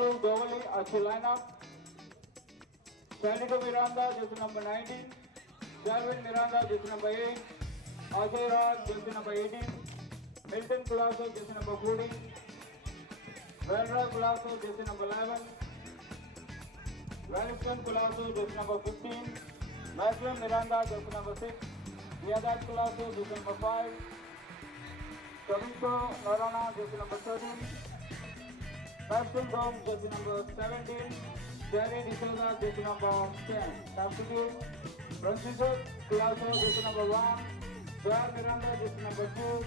Rajiv Dovali as the lineup. Shanito Miranda, jersey number 19. Shalvin Miranda, jersey number 8. Ajay Raj, jersey number 18. Milton Colasso, jersey number 14. Vendra Colasso, jersey number 11. Wellington Colasso, jersey number 15. Maxwell Miranda, jersey number 6. Yadat Colasso, jersey number 5. Tomiko Norana, jersey number 13. Pascal Dom, jersey number 17. Jerry D'Souza, jersey number 10. Substitute Francisco Colasso, jersey number 1. Joel Miranda, jersey number 2.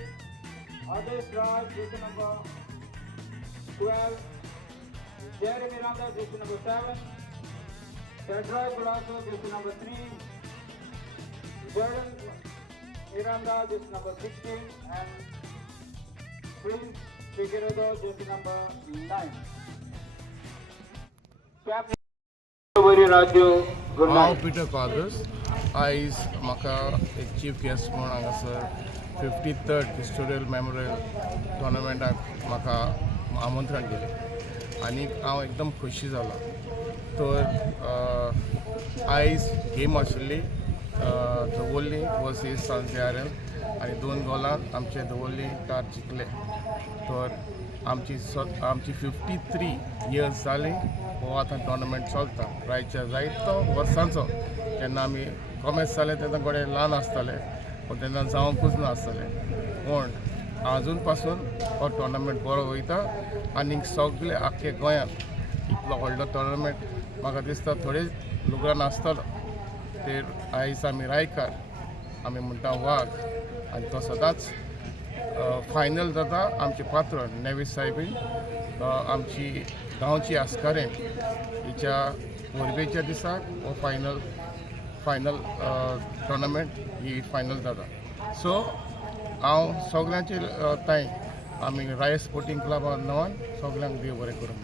Adesh Raj, jersey number 12. Jerry Miranda, jersey number 7. Cedric Colasso, jersey number 3. Jordan Miranda, jersey number 16. And Prince Figueredo, jersey number 9. Captain Raju, good night. हांव पिटर काद्रस. आयज म्हाका एक chief guest म्हूण हांगासर 53rd हिस्टोरियल memorial टोर्नामेंटाक म्हाका आमंत्रण दिलें आनी हांव एकदम खोशी जालो. तर आयज गेम आशिल्ली दवल्ली वर्सीस सांजेआरएल आनी 2 गोलान आमचे दवल्ली कार जिखले. तर आमची 53 इयर्स जाली हो आतां टोर्नामेंट चलता. रायच्या जायतो वर्सांचो जेन्ना आमी कॉमेर्स जाले तेन्ना गडे ल्हान आसताले पूण तेन्ना जावंकूच नासताले. पूण आजून पासून हो टोर्नामेंट बरो वयता आनी सगळे आख्खे गोंयांत इतलो व्हडलो टोर्नामेंट म्हाका दिसता थोडे लुगरान आसतलो. ते आयज आमी रायकार आमी म्हणटा वाघ आनी तो सदांच फायनल जाता आमचे पात्र नेवीस साहेबीन आमची गांवची आस्कारें हिच्या परबेच्या दिसाक हो फायनल टोर्नामेंट ही फायनल जाता. सो हांव सगळ्यांचे ताईं आमी राय स्पोर्टिंग क्लबा नांवान सगळ्यांक देव बरें करूं.